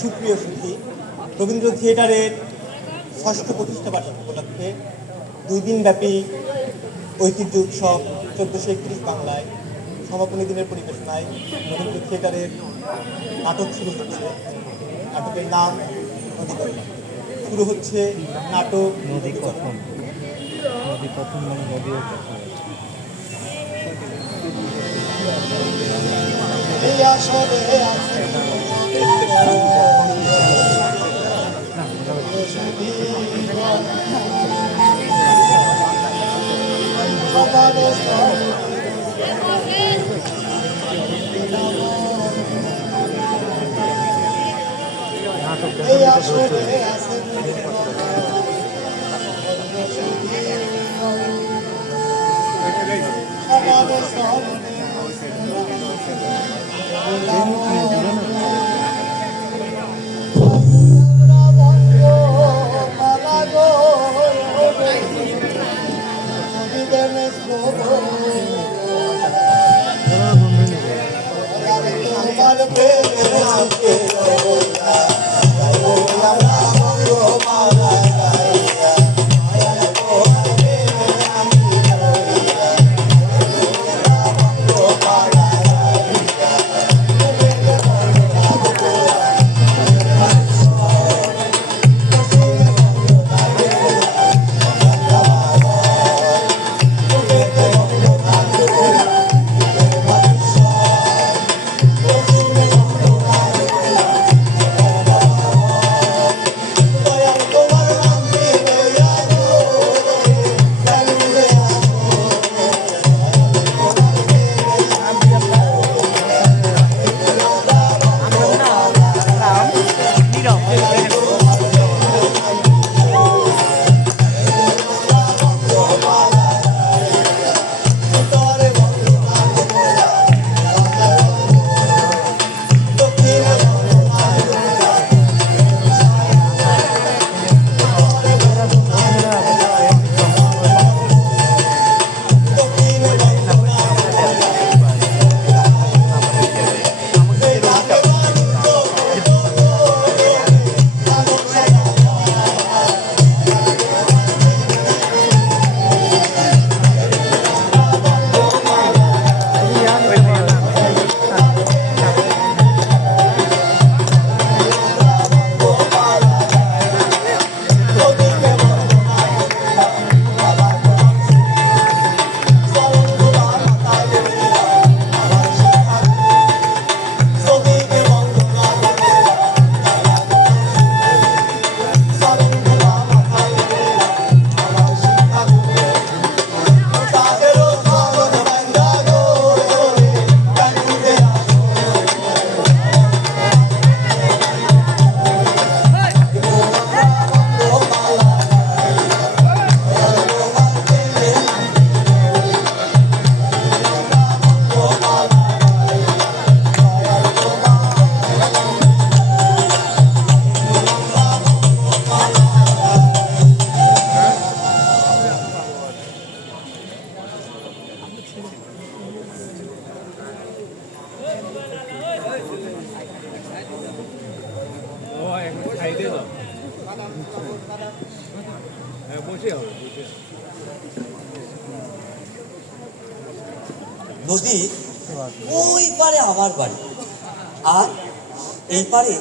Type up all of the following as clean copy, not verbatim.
সুপ্রিয় সুধী, রবীন্দ্র থিয়েটারের ষষ্ঠ প্রতিষ্ঠা বার্ষিকী উপলক্ষে 2 দিনব্যাপী ঐতিহ্য উৎসব 1431 বাংলায় সমাপনী দিনের পরিবেশনায় রবীন্দ্র থিয়েটারের নাটক শুরু হচ্ছে। নাটকের নাম নদীকথন। শুরু হচ্ছে নাটক নদীকথন। নদীকথন মানে নদীর কথা। নদী ওই পারে আমার বাড়ি, আর এই পারে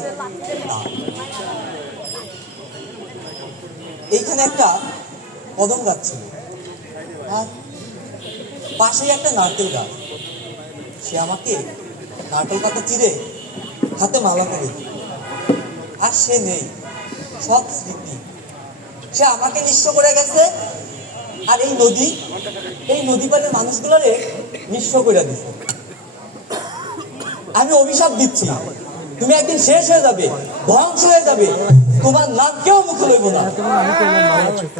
এইখানে একটা কদম গাছ ছিল, আর পাশেই একটা নারকেল গাছ। সে আমাকে নারকেল পাতা চিরে হাতে মালা করে দিল। আর সে নেই, সব স্মৃতি। সে আমাকে নিঃস্ব করে গেছে, আর এই নদী পাড়ের মানুষগুলোরে নিঃস্ব করে দিছে। আমি অভিশাপ দিচ্ছি, তুমি একদিন শেষ হয়ে যাবে, ধ্বংস হয়ে যাবে, তোমার নাম কেউ মুখে লইব না।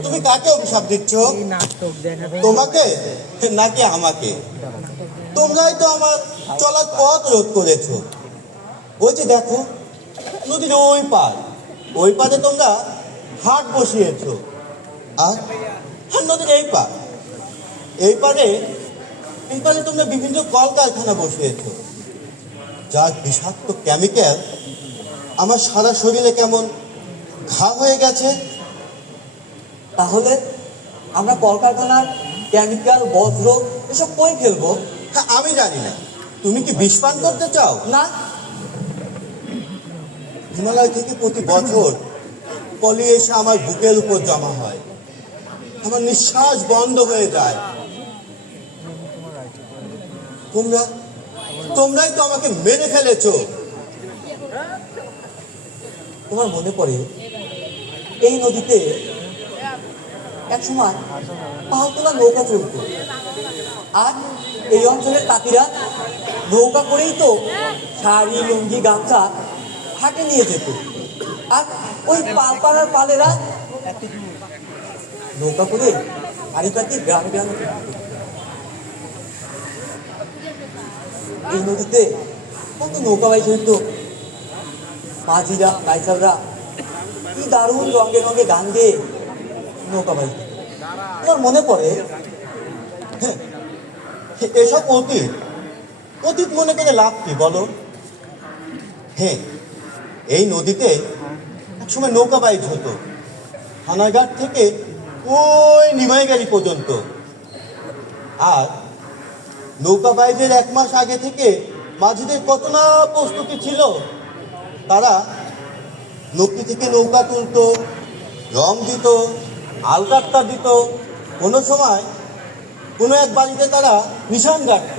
তুমি কাকে অভিশাপ দিচ্ছ? তোমাকে নাকি আমাকে? তোমরাই তো আমার চলার পথ রোধ করেছো। ওই যে দেখো, নদীর ওই পারে তোমরা হাট বসিয়েছো, আর নদীর এই পারে তোমরা বিভিন্ন কলকারখানা বসিয়েছো, যার বিষাক্ত কেমিক্যাল আমার সারা শরীরে কেমন ঘা হয়ে গেছে। তাহলে আমরা কলকারখানার কেমিক্যাল বজ্র এসব কই ফেলবো? হ্যাঁ, আমি জানি না, তুমি কি বিষ পান করতে চাও? না, হিমালয় থেকে প্রতি বছর পলি এসে আমার বুকের উপর জমা হয়, আমার নিঃশ্বাস বন্ধ হয়ে যায়। তোমরাই তো আমাকে মেরে ফেলেছো। তোমার মনে পড়ে এই নদীতে এক সময় পালতোলা নৌকা চলত, আর এই অঞ্চলের তাঁতিরা নৌকা করেই তো শাড়ি লুঙ্গি গামছা হাটে নিয়ে যেত। আর ওই পালপাড়ার পালেরা নৌকা করে হাড়ি পাতি গ্রামে গ্রামে ফিরত। এই নদীতে কত নৌকা বাইচ হইতো, মাঝিরা বাইচালরা কি দারুণ রঙে রঙে গান গেয়ে নৌকা বাইচ। তোমার মনে পড়ে? হ্যাঁ, এসব অতীত অতীত মনে করে লাভ কি বলো? হ্যাঁ, এই নদীতে একসময় নৌকা বাইচ হতো, থানাঘাট থেকে ওই নিমাইগাড়ি পর্যন্ত। আর নৌকা বাইচের 1 মাস আগে থেকে মাঝিদের কত না প্রস্তুতি ছিল। তারা নদী থেকে নৌকা তুলতো, রং দিত, আলকাট্টা দিত, কোনো সময় কোনো এক বাড়িতে তারা নিশান গাড়ত।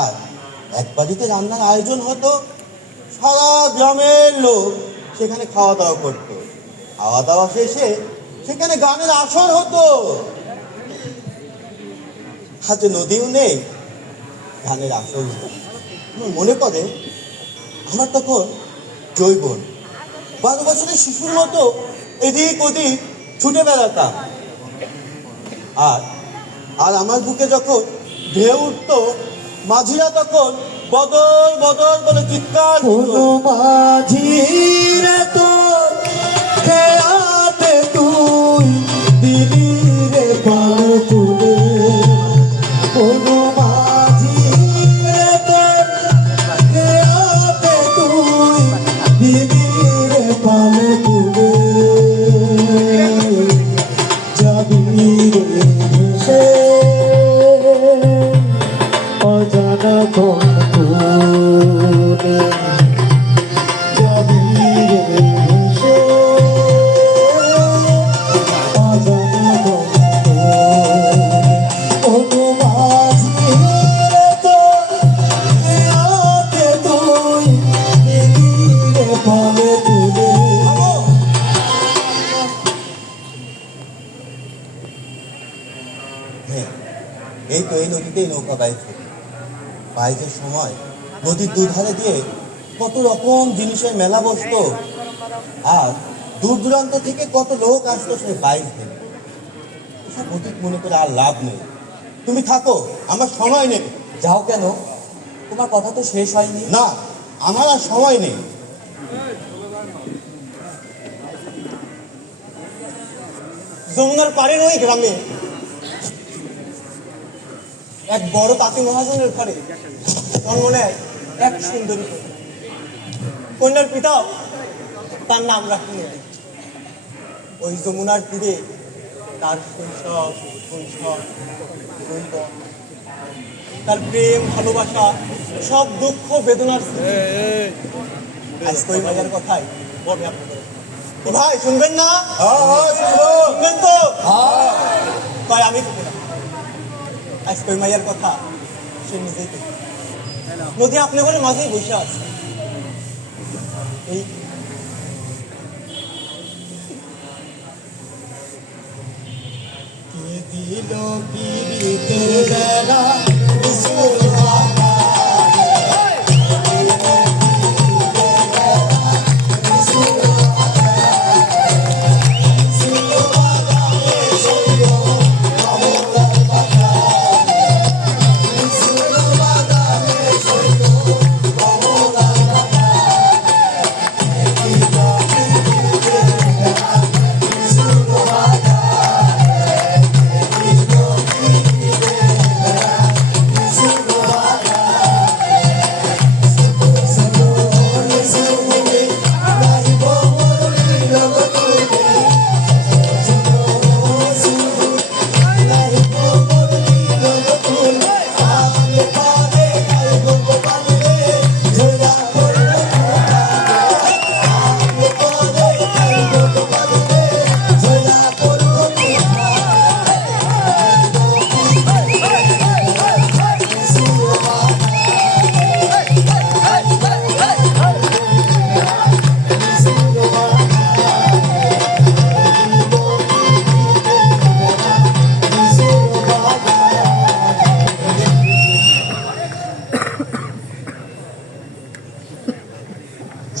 আর এক বাড়িতে রান্নার আয়োজন হতো, সারা গ্রামের লোক সেখানে খাওয়া দাওয়া করত। খাওয়া দাওয়া শেষে সেখানে গানের আসর হতো। হাতে নদীও নেই, গানের আসর হতো। আমার মনে পড়ে, আমার তখন জৈবন 12 বছরের শিশুর মতো এদিক ওদিক ছুটে বেড়াতাম। আর আর আমার বুকে যখন ঢেউ উঠতো, মাঝিরা তখন বদল বদল বলে চিৎকার করতো। মাঝিরে তোর খেয়াতে তুই দিলি রে পাল তুলে, কোনো মাঝিরে তোর খেয়াতে তুই দিলি রে পাল তুলে, যাবি রে ভেসে অজানা কোন কোণে, যাবি রে ভেসে অজানা কোন কোণে, কোনো মাঝিরে তোর খেয়াতে তুই দিলি রে পালে তুলে। হ্যাঁ, এই তো এই নদীতেই নৌকা বাইচ হতো। বাইচের সময় নদীর দুধারে দিয়ে কত রকম জিনিসের মেলা বসতো, আর দূর দূরান্ত থেকে কত লোক আসতো সেই বাইচ দেখতে। এসব অতীত মনে করে আর লাভ নেই। তুমি থাকো, আমার সময় নেই। যাও কেন? তোমার কথা তো শেষ হয়নি। না, আমার আর সময় নেই। যমুনার পাড়ের ওই গ্রামে এক বড় তাঁতি মহাজনের ঘরে জন্ম নেয় এক সুন্দরী কন্যা। কন্যার পিতাও তার নাম রাখেন। ওই যমুনার তীরে তার শৈশব, কৈশোর, যৌবন, তার প্রেম ভালোবাসা, সব দুঃখ বেদনার স্মৃতি। আজকে ওই ভাইয়ার কথাই বলে আপনাদের। কি ভাই শুনবেন না? শুনবেন তো? তাই আমি শুনি না। আজকে ওই মাইয়ার কথা সে নিজেই কই। নদী আপনি বলে মাঝেই বসে আছে। এই কি দিল পীড়িতের বেলা,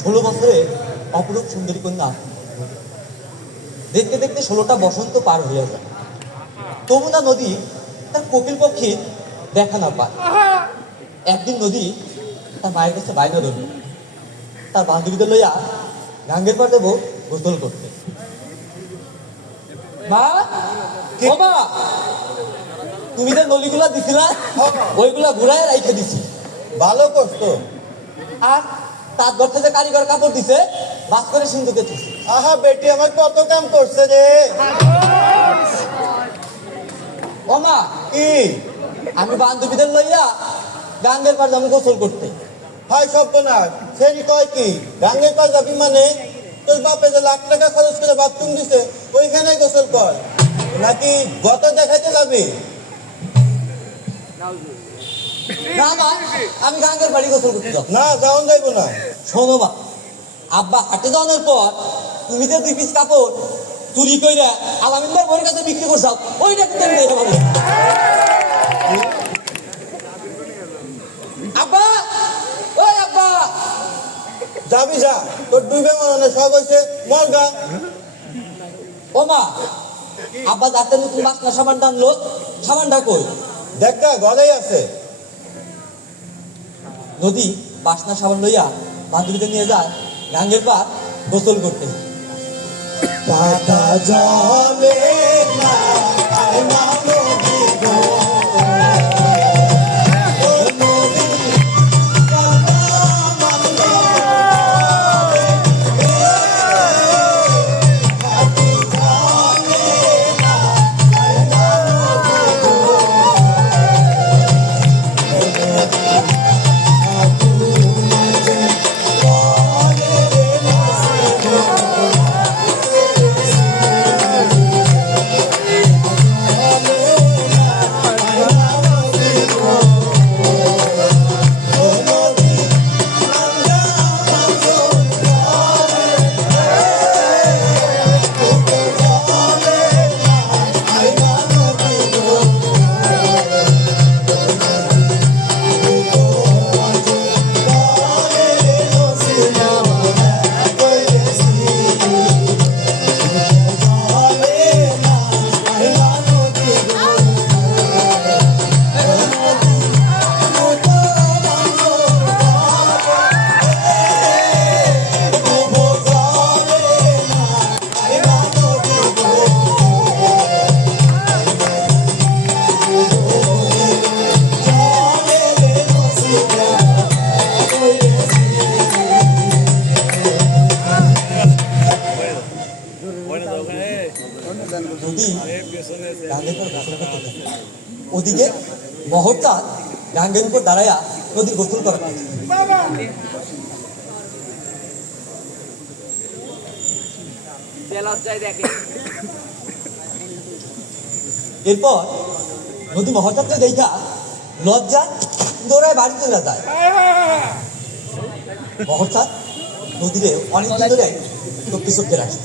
16 বছরের অপরূপ সুন্দরী কন্যা। দেখতে দেখতে 16টা বসন্ত পার হইয়া যায়, তবু না নদী তার কোকিল পক্ষীর দেখা না পায়। একদিন নদী তার মায়ের কাছে বায়না ধরল তার বান্ধবীদের লইয়া গাঙ্গের পার দেবো গোসল করতে। মা, ও মা, তুমি যে নলিগুলা দিছিলা ওইগুলা ঘুরাই রাইখে দিছি। ভালো করতো। আর তার ঘর থেকে কারিগর কাপড় দিছে, বাস করে সিন্ধুকে দিছে। আহা বেটি আমার কত কাম করছে রে। ও মা, কি? আমি বান্ধবীদের লইয়া গাঙ্গের পার যাবো গোসল করতে। হাই সর্বনাশ, সেনি কয় কি গাঙ্গের পা যাবি মানে? তোর বাপে যে লাখ টাকা খরচ করে বাথরুম দিছে ওইখানে গোসল কর, নাকি গত দেখাইতে যাবি? না মা, আমি গাঙ্গের বাড়ি গোসল করতে যাব। না, যাওন যাইব না। শোনো মা, আব্বা হাটে যাওয়ানোর পর তুমি যে 2 পিস কাপড় চুরি কইরা আলামিনদার বউয়ের কাছে বিক্রি করছাও, ওইটা কিন্তু আমি দেখে পাবো। আব্বা, ওই আব্বা, যাবি যা, তোর ডুবে মনে সব হয়েছে মরগা। ও মা, আব্বা যাতে নতুন বাসনা সাবান টানলো, সাবানটা কই? দেখা ঘরেই আছে। নদী বাসনা সাবান লইয়া বান্ধবীদের নিয়ে যায় গাঙ্গের পার গোসল করতে। পাতা জলে না আয় না নদী গো, ও নদী পাতা মন্দ হাতি জলে না আয় না নদী গো, ও নদী হাতু মাঝে বলে রে নাসে গো। নদী গাঙ্গের পর গোসল করতে থাকে। ওদিকে মহরচাঁদ গাঙ্গের উপর দাঁড়াইয়া নদীর গোসল করা। এরপর নদী মহরচাঁদকে দেখা লজ্জা দৌড়ায় বাড়ি চলে যায়। মহরচাঁদ নদীরে অনেকদিন ধরে চোখে চোখে রাখে।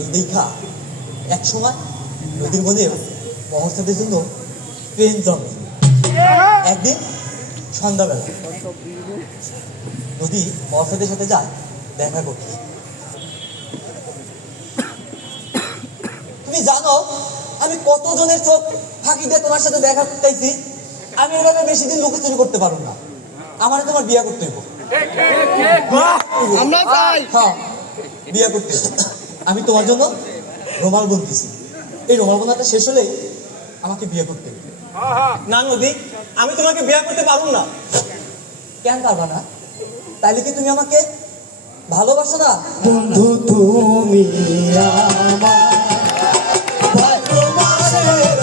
এই দেখা এক সময় নদীর মধ্যে মহরচাঁদের জন্য ট্রেন জমে। একদিন সন্ধ্যাবেলা নদী মহরচাঁদের সাথে যায় দেখা করতে। তুমি জানো আমি কতজনের চোখ ফাঁকি দিয়ে তোমার সাথে দেখা করতেছি। আমি এভাবে বেশি দিন লুকোচুরি করতে পারবো না। আমার তোমার বিয়ে করতে হইব। হ্যাঁ, বিয়ে করতে হইব। আমি তোমার জন্য রুমাল বুনতেছি। এই রুমাল বোনাটা শেষ হলেই আমাকে বিয়ে করতে হবে। না নদী, আমি তোমাকে বিয়ে করতে পারবো না। কেন পারবা না? তাইলে কি তুমি আমাকে ভালোবাসো না? বন্ধু তুমি আমার ভালোবাসার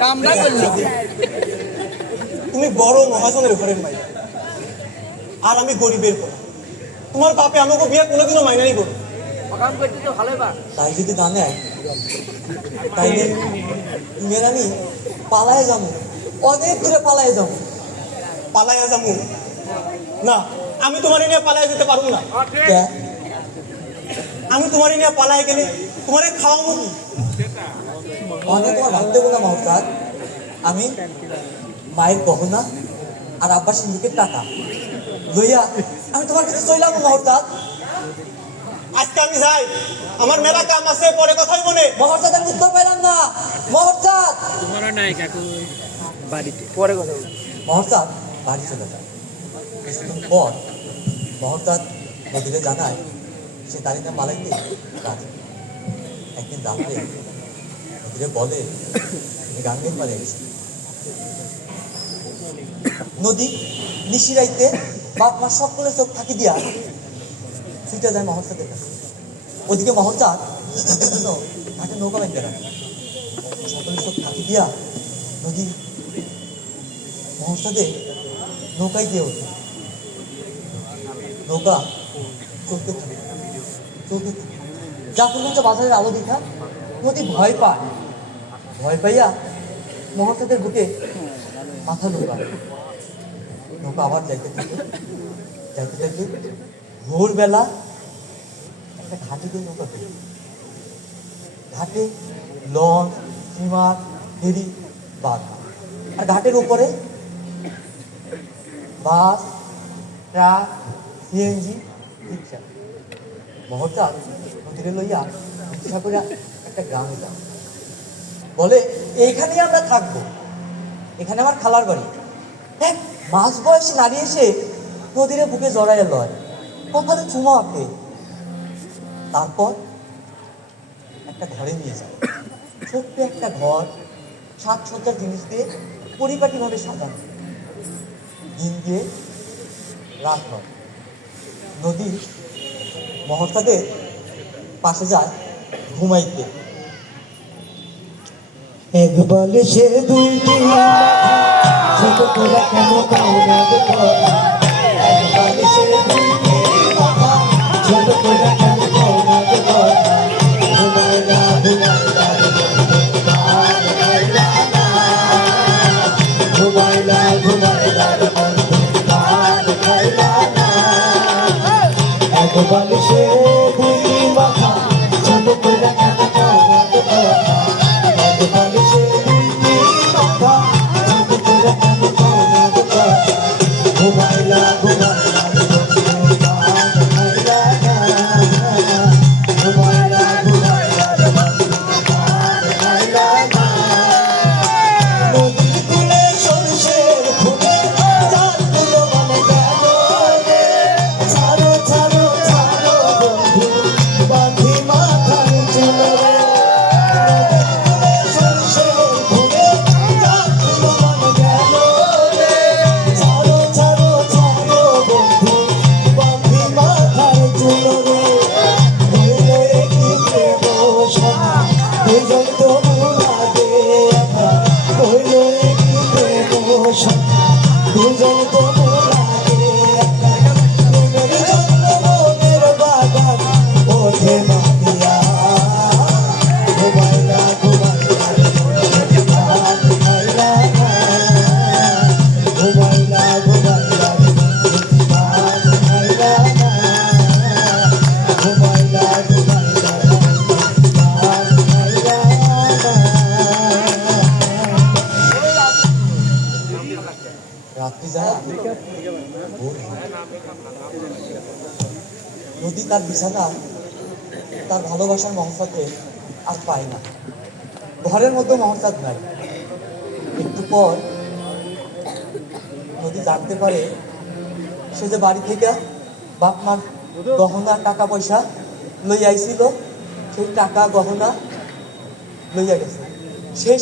কামটা করলো তুমি বড় মহাজনের ঘরের মাইয়া আর আমি গরিবের পোলা। তোমার বাপে আমাকে বিয়ে কোনোদিনও মাইনা নিব না। কাম করতে তো ভালোই বা তাই যদি না নেয় তাইলে তুমি আর আমি পালায়ে যাবো, অনেক দূরে পালায়ে যাবো। পালাইয়া যাবো না, আমি তোমার নিয়ে পালাইয়া যেতে পারবো না। কে? আমি তোমার নিয়ে পালাইয়া গেলে তোমারে খাওয়াবো কি? অনেক তোমার ভাবতে বলো মহতাজ, আমি মায়ের গহনা আর আব্বার সিন্ধুকের টাকা লইয়া আমি তোমার কাছে চইলাম মহতাজ। আজকে আমি যাই, আমার মেলা কাম আছে, পরে কথাই বলে। মহরজাদ আমি উত্তর পাইলাম না। মহরজাদ তোমারও নাই কাকু বাড়িতে পরে কথা বলবো। মহরজাদ বাড়ি চলে যায়। কিছুক্ষণ পর মহরজাদ নদীরে জানায় সে দাঁড়িয়ে মালাইতে কাজ। একদিন রাত্রে নদীরে বলে আমি গাঙ্গের পারে গেছি। নদী নিশিরাইতে বাপ মা সকলের চোখ ফাঁকি দিয়া ছুটে যায় মহরজাদের কাছে। ওদিকে মহরজাদ ঘাটে নৌকা বাইতে রাখে। সকলের চোখ ফাঁকি দিয়া নদী মহরজাদের নৌকায় দিয়ে ওঠে। নৌকা চলতে থাকে চলতে থাকে। জাফরগঞ্জ বাজারের আলো দেখা নদী ভয় পায়। ভয় পাইয়া মহরজাদের বুকে মাথা ঢোকায়। নৌকা আবার যাইতে থাকে যাইতে থাকে। ভোরবেলা একটা ঘাটে গিয়ে নৌকা ফেলে। ঘাটে লঞ্চ, স্টিমার, ফেরি, বাস। আর ঘাটের উপরে বাস, ট্রাক, সিএনজি, রিক্সা। মহরজাদ নদীরে লইয়া রিক্সা করে একটা গ্রামে যাও। বলে এইখানেই আমরা থাকবো, এখানে আমার খালার বাড়ি। হ্যাঁ, মাঝ বয়সী নারী এসে নদীরে বুকে জড়াইয়া লয়, কপালে চুমা আঁকে। তারপর একটা ঘরে নিয়ে যায়। ছোট্ট একটা ঘর, সাজসজ্জার জিনিস দিয়ে পরিপাটিভাবে সাজানো। দিন দিয়ে রাত হয়। নদী মহরজাদের পাশে যায় ঘুমাইতে। এক বালিশে দুইটি ছোট করে কেন কাউনা কথা, এক বালিশে দুইটি মাথা ছোট করে কেন কাউনা কথা, ঘুমাইলা ঘুমাইলা ঘুমাইলা ঘুমাইলা এক বালিশে দুইটি মাথা ছোট করে কেন কাউনা কথা, এক বালিশে দুইটি মাথা ছোট করে কেন কাউনা কথা, ঘুমাইলা ঘুমাইলা ঘুমাইলা ঘুমাইলা নদীর কূলে সরষের ফুলে চাঁদগুলো মানে গেল রে, ছাড়ো ছাড়ো ছাড়ো বন্ধু বাঁধি মাথার চুল রে, নদীর কূলে সরষের ফুলে চাঁদগুলো মানে গেল রে, ছাড়ো ছাড়ো ছাড়ো বন্ধু বাঁধি মাথার চুল রে, হইলে কি প্রেম দুজন তবু লাগে একা, হইলে কি প্রেম দুজন তবু লাগে একা, প্রেমের জন্য মনের বাগান ওঠে মাতিয়া, ঘুমাইলা ঘুমাইলা ঘুমাইলা ঘুমাইলা ঘুমাইলা ঘুমাইলা ঘুমাইলা ঘুমাইলা রাত্রি যায় ভোর হয়। নদী তার বিছানা তার ভালোবাসার মহসাদে আর পায় না। ঘরের মধ্যে মহসাদ নাই। একটু পর নদী জানতে পারে সে যে বাড়ি থেকে বাপ মার গহনা টাকা পয়সা লই আইছিল, সেই টাকা গহনা লইয়া গেছে। সেই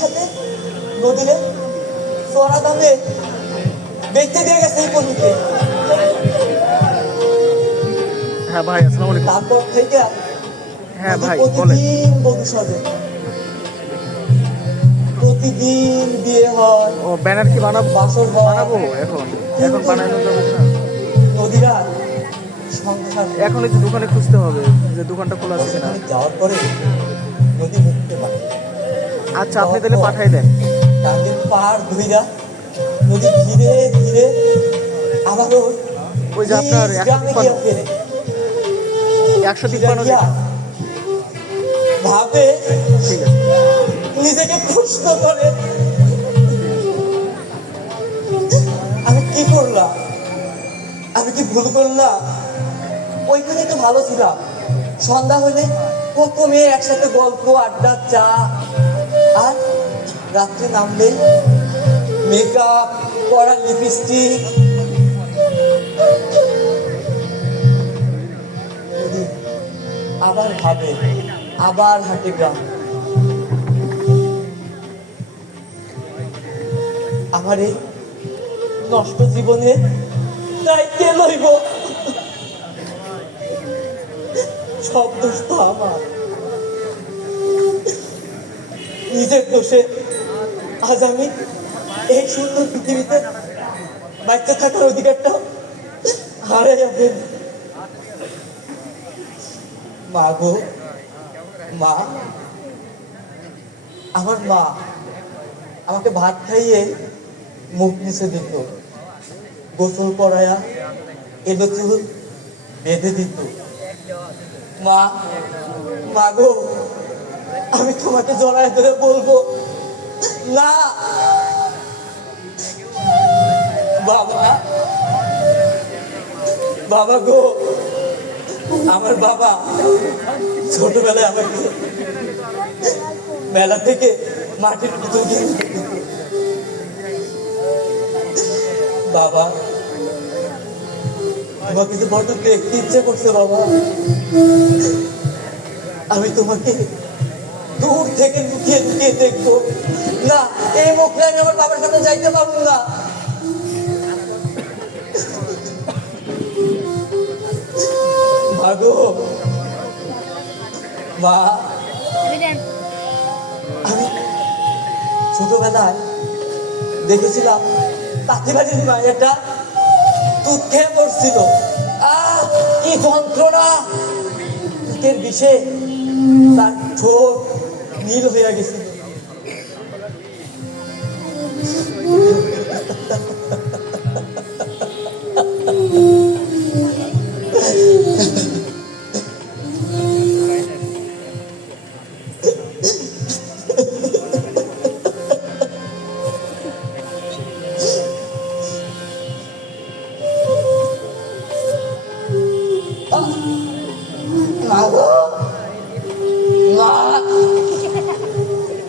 সাথে নদীরে চড়া দামে বেচতে দিয়ে গেছে এই পল্লীতে। হ্যাঁ ভাই আসসালামু আলাইকুম। তারপর থেকে হ্যাঁ নদী ভাই, বলেন। প্রতিদিন বধূ সাজে, প্রতিদিন বিয়ে হয়, ও ব্যানার কি বানাবো? বাসর হয়, বানাবো এখন এখন বানানো যাবে না। নদীরা সংসার। এখন একটু দোকানে খুঁজতে হবে যে দোকানটা খোলা আছে কিনা। সেখানে যাওয়ার পরে নদী মুক্তি পায়। আচ্ছা আপনি তাহলে পাঠাই দেন। টাঙ্গের পাড় ধুইরা নদী ধীরে ধীরে আবারও ওই যে আপনার নিজ গ্রামে গিয়া ফেরে। 153 গিয়া ভাবে, ঠিক আছে। নিজেকে প্রশ্ন করে আমি কি করলাম, আমি কি ভুল করলাম? ওইখানে তো ভালো ছিলাম, সন্ধ্যা হইলে কত মেয়ে একসাথে গল্প আড্ডা চা, আর রাত্রে নামলে মেকআপ করা, লিপস্টিক। আবার ভাবে, আবার হাঁটে গ্রাম। আমার এই নষ্ট জীবনে দায়িত্বে লইব, সব দোষ তো আমার, নিজের দোষে আজ আমি এই সুন্দর পৃথিবীতে বাচ্চা থাকার অধিকারটা হারাই যাবে। মা গো, মা, আমার মা আমাকে ভাত খাইয়ে মুখ মুছে দিত, গোসল করায়া এলো চুল বেঁধে দিত। মা, মা গো, আমি তোমাকে জড়ায় ধরে বলবো না। বাবা, বাবা গো, আমার বাবা ছোটবেলায় আমাকে মেলা থেকে মাটির পুতুল কিনে দিত। বাবা, তোমাকে যে বড্ড দেখতে ইচ্ছে করছে বাবা, আমি তোমাকে দূর থেকে লুকিয়ে লুকিয়ে দেখবো না। এই মুখে আমি আমার বাবার সাথে যাইতে পারবো না। মাগো, মা, আমি ছোটবেলায় দেখেছিলাম তাঁতিবাড়ির মায়েরটা দুধ খেয়ে পড়ছিল। কি যন্ত্রণা! দুধের বিষে তার ঠোঁট নীল হইয়া গেছিল।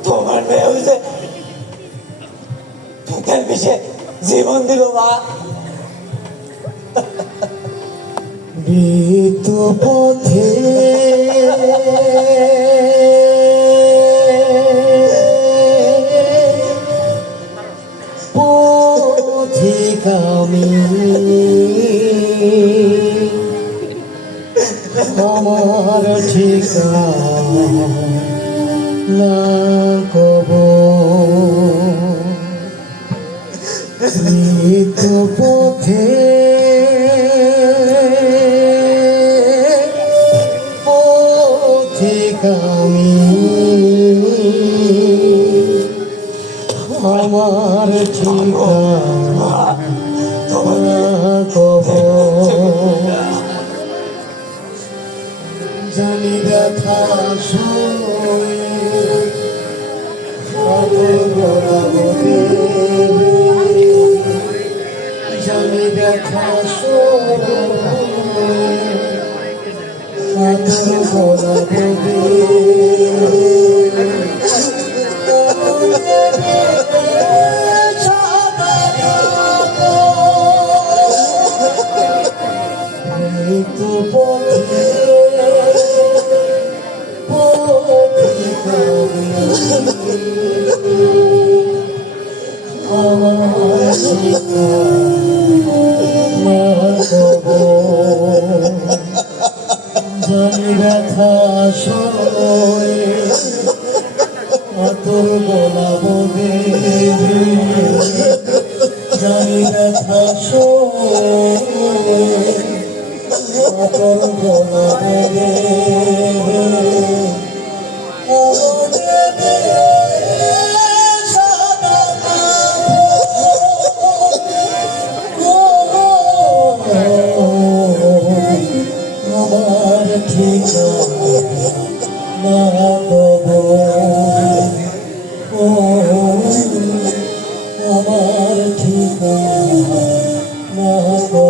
তোমার মেয়ে হয়েছে দুধের বিষে জীবন দিল মা। মৃত পথে পথিকামি আমার ঠিকানা কব মৃত পথে পথিকামি আমার ঠিকানা কব জানি ব্যথা জানি ব্যথা জানি ব্যথা তোর গোলা বদে আসো সকল জনমনে মনে সাদা আমার ঠিকানা না গো আমার ঠিকানা গো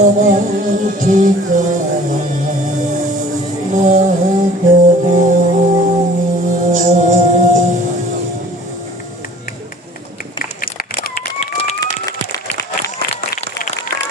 আমার ঠিকানা গো